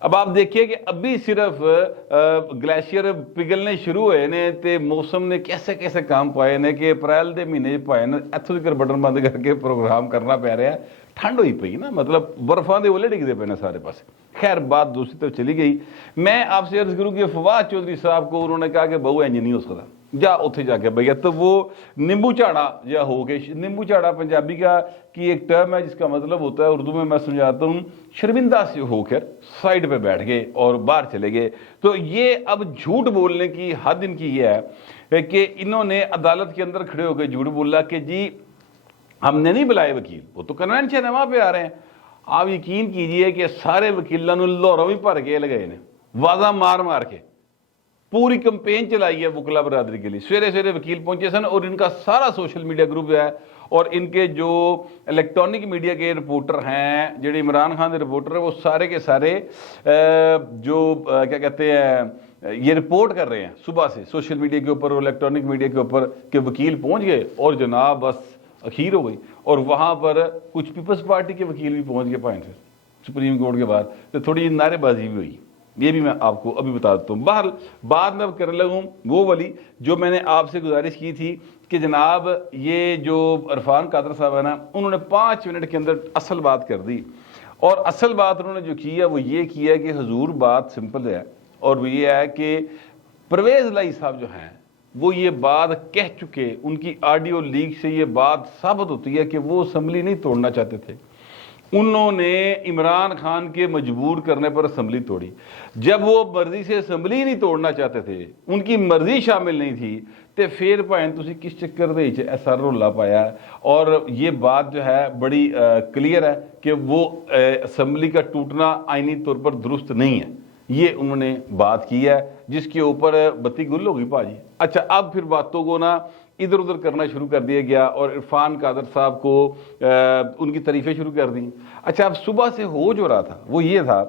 اب آپ دیکھیے کہ ابھی صرف گلیشیئر پگھلنے شروع ہوئے نے تے موسم نے کیسے کیسے کام پائے نے کہ اپریل دے مہینے پائے نے اتھوں تک بٹن بند کر کے پروگرام کرنا پی رہا ہے. ٹھنڈ ہوئی پئی نا, مطلب برفاں دے اولے ڈگدے پے نے سارے پاس. خیر بات دوسری طرف چلی گئی. میں آپ سے عرض کروں کہ فواد چودھری صاحب کو انہوں نے کہا کہ بہو انج نہیں ہو سکتا, جا اتھے جا کے بھیا. تو وہ نیمبو چاڑا یا ہو کے, نیمبو چاڑا پنجابی کا کی ایک ٹرم ہے جس کا مطلب ہوتا ہے اردو میں سمجھاتا ہوں, شرمندہ سے ہو کر سائڈ پہ بیٹھ گئے اور باہر چلے گئے. تو یہ اب جھوٹ بولنے کی حد ان کی یہ ہے کہ انہوں نے عدالت کے اندر کھڑے ہو کے جھوٹ بولا کہ جی ہم نے نہیں بلائے وکیل, وہ تو کنونشن ہے وہاں پہ آ رہے ہیں. آپ یقین کیجئے کہ سارے وکیلوں نے لاہوروں بھی بھر کے لگے نے, واضح مار مار کے پوری کمپین چلائی ہے وکلا برادری کے لیے. سویرے سویرے وکیل پہنچے سن اور ان کا سارا سوشل میڈیا گروپ ہے اور ان کے جو الیکٹرانک میڈیا کے رپورٹر ہیں, جڑے عمران خان کے رپورٹر ہیں, وہ سارے کے سارے جو کیا کہتے ہیں یہ رپورٹ کر رہے ہیں صبح سے سوشل میڈیا کے اوپر اور الیکٹرانک میڈیا کے اوپر کہ وکیل پہنچ گئے اور جناب بس اخیر ہو گئی. اور وہاں پر کچھ پیپلز پارٹی کے وکیل بھی پہنچ گئے پوائنٹ سے سپریم کورٹ کے بعد, تو تھوڑی نعرے بازی بھی ہوئی. یہ بھی میں آپ کو ابھی بتا دیتا ہوں. باہر بعد میں کرنے لگوں وہ والی جو میں نے آپ سے گزارش کی تھی کہ جناب یہ جو عرفان قادر صاحب ہے نا, انہوں نے 5 منٹ کے اندر اصل بات کر دی. اور اصل بات انہوں نے جو کیا وہ یہ کیا کہ حضور بات سمپل ہے, اور وہ یہ ہے کہ پرویز الہی صاحب جو ہیں وہ یہ بات کہہ چکے, ان کی آڈیو لیک سے یہ بات ثابت ہوتی ہے کہ وہ اسمبلی نہیں توڑنا چاہتے تھے. انہوں نے عمران خان کے مجبور کرنے پر اسمبلی توڑی. جب وہ مرضی سے اسمبلی نہیں توڑنا چاہتے تھے, ان کی مرضی شامل نہیں تھی, تو پھر بھائیں تسی کس چکر دے ایسا رولا پایا. اور یہ بات جو ہے بڑی کلیئر ہے کہ وہ اسمبلی کا ٹوٹنا آئینی طور پر درست نہیں ہے. یہ انہوں نے بات کی ہے جس کے اوپر بتی گل ہوگی پاجی. اچھا اب پھر باتوں کو نا ادھر ادھر کرنا شروع کر دیا گیا اور عرفان قادر صاحب کو ان کی تعریفیں شروع کر دیں. اچھا اب صبح سے ہو جو رہا تھا وہ یہ تھا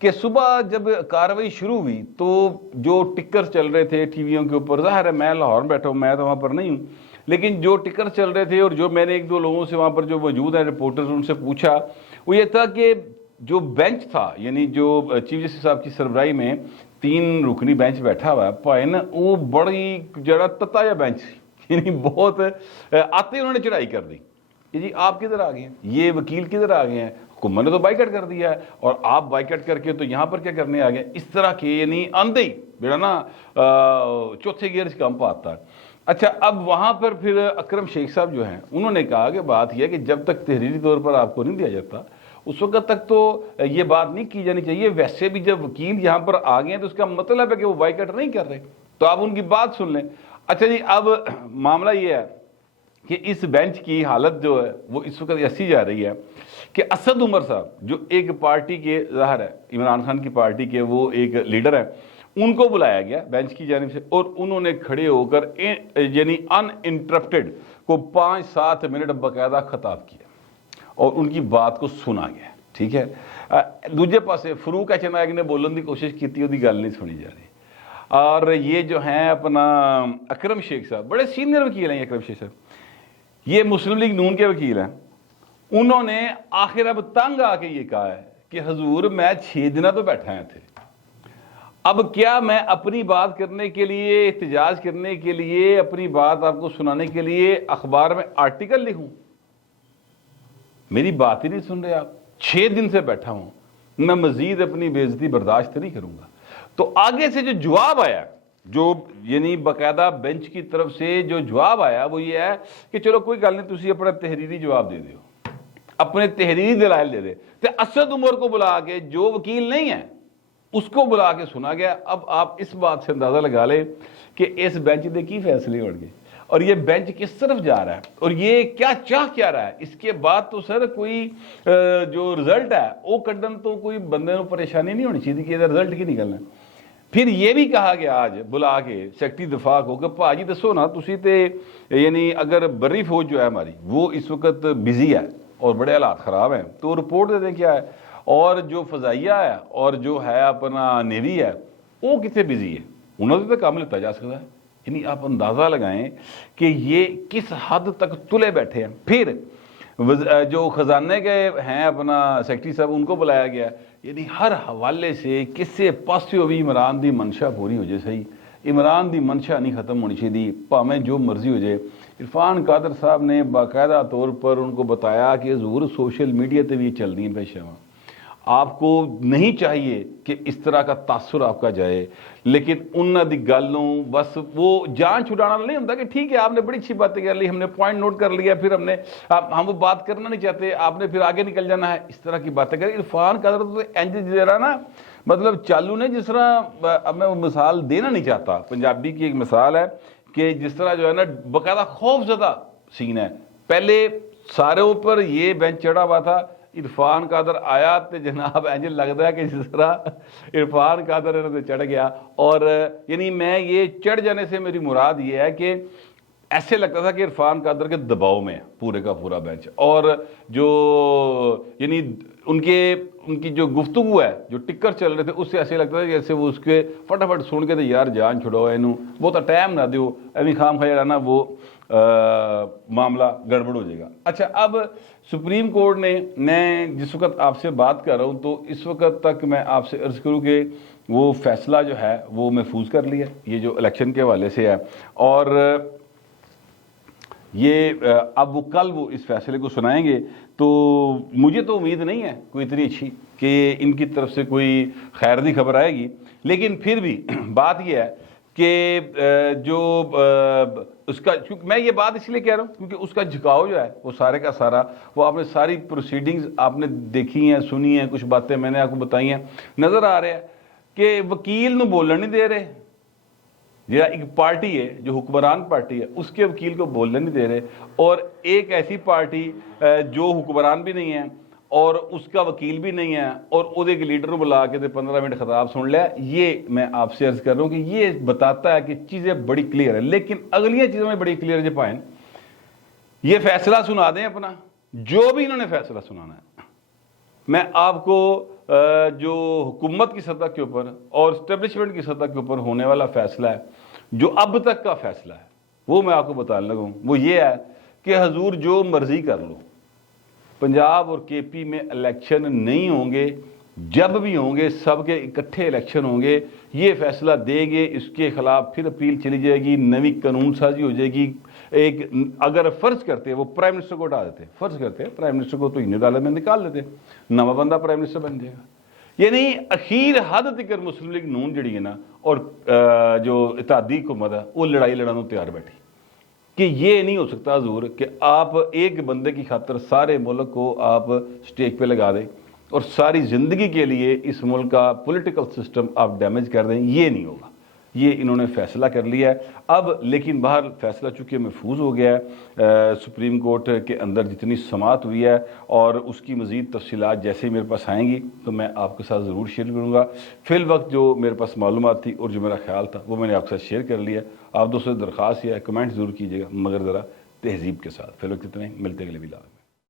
کہ صبح جب کاروائی شروع ہوئی تو جو ٹکر چل رہے تھے ٹی ویوں کے اوپر, ظاہر ہے میں لاہور بیٹھا ہوں, میں تو وہاں پر نہیں ہوں, لیکن جو ٹکر چل رہے تھے اور جو میں نے 1-2 لوگوں سے وہاں پر جو موجود ہیں رپورٹرز ان سے پوچھا, وہ یہ تھا کہ جو بینچ تھا یعنی جو چیف جسٹس صاحب کی سربراہی میں 3 رکنی بینچ بیٹھا ہوا ہے پائے نا, وہ بڑی جڑا تتا یا بینچ یعنی بہت آتے انہوں نے چڑھائی کر دی کہ جی آپ کدھر آ گئے ہیں, یہ وکیل کدھر آ گئے ہیں, حکومت نے تو بائیکٹ کر دیا ہے اور آپ بائیکٹ کر کے تو یہاں پر کیا کرنے آ گئے. اس طرح کے یعنی آندے ہی بیڑا نا چوتھے گیئر سے کام پاتا ہے. اچھا اب وہاں پر پھر اکرم شیخ صاحب جو ہیں انہوں نے کہا کہ بات یہ ہے کہ جب تک تحریری طور پر آپ کو نہیں دیا جاتا اس وقت تک تو یہ بات نہیں کی جانی چاہیے. ویسے بھی جب وکیل یہاں پر آ گئے ہیں تو اس کا مطلب ہے کہ وہ بائیکٹ نہیں کر رہے, تو آپ ان کی بات سن لیں. اچھا جی اب معاملہ یہ ہے کہ اس بینچ کی حالت جو ہے وہ اس وقت ایسی جا رہی ہے کہ اسد عمر صاحب جو ایک پارٹی کے ظاہر ہے عمران خان کی پارٹی کے وہ ایک لیڈر ہیں, ان کو بلایا گیا بینچ کی جانب سے اور انہوں نے کھڑے ہو کر یعنی ان انٹرپٹڈ کو 5-7 منٹ باقاعدہ خطاب کیا اور ان کی بات کو سنا گیا. ٹھیک ہے, دوسرے پاسے فاروق ایچ نائک نے بولنے کی کوشش کی تھی, وہ گل نہیں سنی جا رہی. اور یہ جو ہیں اپنا اکرم شیخ صاحب بڑے سینئر وکیل ہیں, اکرم شیخ صاحب یہ مسلم لیگ نون کے وکیل ہیں, انہوں نے آخر اب تنگ آ کے یہ کہا ہے کہ حضور میں 6 دن تو بیٹھا ہے تھے, اب کیا میں اپنی بات کرنے کے لیے احتجاج کرنے کے لیے اپنی بات آپ کو سنانے کے لیے اخبار میں آرٹیکل لکھوں, میری بات ہی نہیں سن رہے آپ. 6 دن سے بیٹھا ہوں, میں مزید اپنی بے عزتی برداشت نہیں کروں گا. تو آگے سے جو جواب آیا جو یعنی باقاعدہ بینچ کی طرف سے جو جواب آیا وہ یہ ہے کہ چلو کوئی گل نہیں, تسی اپنا تحریری جواب دے دیو, اپنے تحریری دلائل دے دے. تو اسد عمر کو بلا کے جو وکیل نہیں ہے اس کو بلا کے سنا گیا. اب آپ اس بات سے اندازہ لگا لیں کہ اس بینچ دے کی فیصلے ہو گئے اور یہ بینچ کس طرف جا رہا ہے اور یہ کیا چاہ کیا رہا ہے. اس کے بعد تو سر کوئی جو رزلٹ ہے وہ کڈن تو کوئی بندے کو پریشانی نہیں ہونی چاہیے کہ رزلٹ کی نکلنا ہے. پھر یہ بھی کہا گیا آج بلا کے سیکٹری دفاع کو کہ پاجی دسو نا تسی تے یعنی اگر بری فوج جو ہے ہماری وہ اس وقت بزی ہے اور بڑے حالات خراب ہیں تو رپورٹ دے دیں کیا ہے, اور جو فضائیہ ہے اور جو ہے اپنا نیوی ہے وہ کتنے بزی ہے, انہوں نے تو کام لیتا جا سکتا ہے. یعنی آپ اندازہ لگائیں کہ یہ کس حد تک تلے بیٹھے ہیں. پھر جو خزانے کے ہیں اپنا سیکٹری صاحب ان کو بلایا گیا یعنی ہر حوالے سے کسے پاسیو بھی عمران دی منشا پوری ہو جائے صحیح، عمران دی منشا نہیں ختم ہونی چاہیے، پاویں جو مرضی ہو جائے۔ عرفان قادر صاحب نے باقاعدہ طور پر ان کو بتایا کہ حضور سوشل میڈیا تے بھی یہ چل رہی ہیں پیشہ، آپ کو نہیں چاہیے کہ اس طرح کا تاثر آپ کا جائے، لیکن انہاں دی گالوں بس وہ جان چھڑانا نہیں ہوتا کہ ٹھیک ہے آپ نے بڑی اچھی باتیں کر لی، ہم نے پوائنٹ نوٹ کر لیا، پھر ہم وہ بات کرنا نہیں چاہتے، آپ نے پھر آگے نکل جانا ہے، اس طرح کی باتیں کر۔ عرفان قادر تو انج جرا نا مطلب چالو نے جس طرح، اب میں وہ مثال دینا نہیں چاہتا، پنجابی کی ایک مثال ہے کہ جس طرح جو ہے نا باقاعدہ خوف زدہ سین ہے، پہلے سارے اوپر یہ بینچ چڑھا ہوا تھا، عرفان قادر آیا تو جناب انجل لگتا ہے کہ جس طرح عرفان قادر انہوں نے چڑھ گیا، اور یعنی میں یہ چڑھ جانے سے میری مراد یہ ہے کہ ایسے لگتا تھا کہ عرفان قادر کے دباؤ میں پورے کا پورا بینچ، اور جو یعنی ان کی جو گفتگو ہے، جو ٹکر چل رہے تھے، اس سے ایسے لگتا تھا کہ جیسے وہ اس کے فٹافٹ سن کے تو یار جان چھڑو اینو بہت ٹائم نہ دیو، ایویں خام خواہ جانا وہ معاملہ گڑبڑ ہو جائے گا۔ اچھا، اب سپریم کورٹ نے، میں جس وقت آپ سے بات کر رہا ہوں تو اس وقت تک میں آپ سے عرض کروں کہ وہ فیصلہ جو ہے وہ محفوظ کر لیا، یہ جو الیکشن کے حوالے سے ہے، اور یہ اب وہ کل وہ اس فیصلے کو سنائیں گے، تو مجھے تو امید نہیں ہے کوئی اتنی اچھی کہ ان کی طرف سے کوئی خیر دی خبر آئے گی، لیکن پھر بھی بات یہ ہے کہ جو اس کا، میں یہ بات اس لیے کہہ رہا ہوں کیونکہ اس کا جھکاؤ جو ہے وہ سارے کا سارا، وہ آپ نے ساری پروسیڈنگز آپ نے دیکھی ہیں، سنی ہیں، کچھ باتیں میں نے آپ کو بتائی ہیں، نظر آ رہا ہے کہ وکیل نو بولن نہیں دے رہے، یہ ایک پارٹی ہے جو حکمران پارٹی ہے اس کے وکیل کو بولنے نہیں دے رہے، اور ایک ایسی پارٹی جو حکمران بھی نہیں ہے اور اس کا وکیل بھی نہیں ہے اور عہدے کے لیڈر کو بلا کے 15 منٹ خطاب سن لیا۔ یہ میں آپ سے عرض کر رہا ہوں کہ یہ بتاتا ہے کہ چیزیں بڑی کلیئر ہیں، لیکن اگلیاں چیزوں میں بڑی کلیئر جو پائیں، یہ فیصلہ سنا دیں اپنا، جو بھی انہوں نے فیصلہ سنانا ہے۔ میں آپ کو جو حکومت کی سطح کے اوپر اور اسٹیبلشمنٹ کی سطح کے اوپر ہونے والا فیصلہ ہے، جو اب تک کا فیصلہ ہے، وہ میں آپ کو بتانے لگا ہوں، وہ یہ ہے کہ حضور جو مرضی کر لو، پنجاب اور کے پی میں الیکشن نہیں ہوں گے، جب بھی ہوں گے سب کے اکٹھے الیکشن ہوں گے، یہ فیصلہ دیں گے، اس کے خلاف پھر اپیل چلی جائے گی، نئی قانون سازی ہو جائے گی۔ ایک اگر فرض کرتے ہیں وہ پرائم منسٹر کو ہٹا دیتے، فرض کرتے ہیں پرائم منسٹر کو تو انہیں عدالت میں نکال دیتے، نواں بندہ پرائم منسٹر بن جائے گا۔ یعنی اخیر حد تک مسلم لیگ نون جڑی ہے نا، اور جو اتحادی حکومت ہے، وہ لڑائی لڑانے تیار بیٹھی کہ یہ نہیں ہو سکتا حضور کہ آپ ایک بندے کی خاطر سارے ملک کو آپ سٹیج پہ لگا دیں اور ساری زندگی کے لیے اس ملک کا پولیٹیکل سسٹم آپ ڈیمیج کر دیں، یہ نہیں ہوگا۔ یہ انہوں نے فیصلہ کر لیا ہے اب، لیکن باہر فیصلہ چونکہ محفوظ ہو گیا ہے سپریم کورٹ کے اندر جتنی سماعت ہوئی ہے، اور اس کی مزید تفصیلات جیسے ہی میرے پاس آئیں گی تو میں آپ کے ساتھ ضرور شیئر کروں گا۔ فی الوقت جو میرے پاس معلومات تھی اور جو میرا خیال تھا وہ میں نے آپ کے ساتھ شیئر کر لیا۔ آپ دوستوں سے درخواست یہ ہے، کمنٹ ضرور کیجیے گا مگر ذرا تہذیب کے ساتھ۔ فی الوقت اتنے، ملتے ہیں اگلے ویلاگ میں۔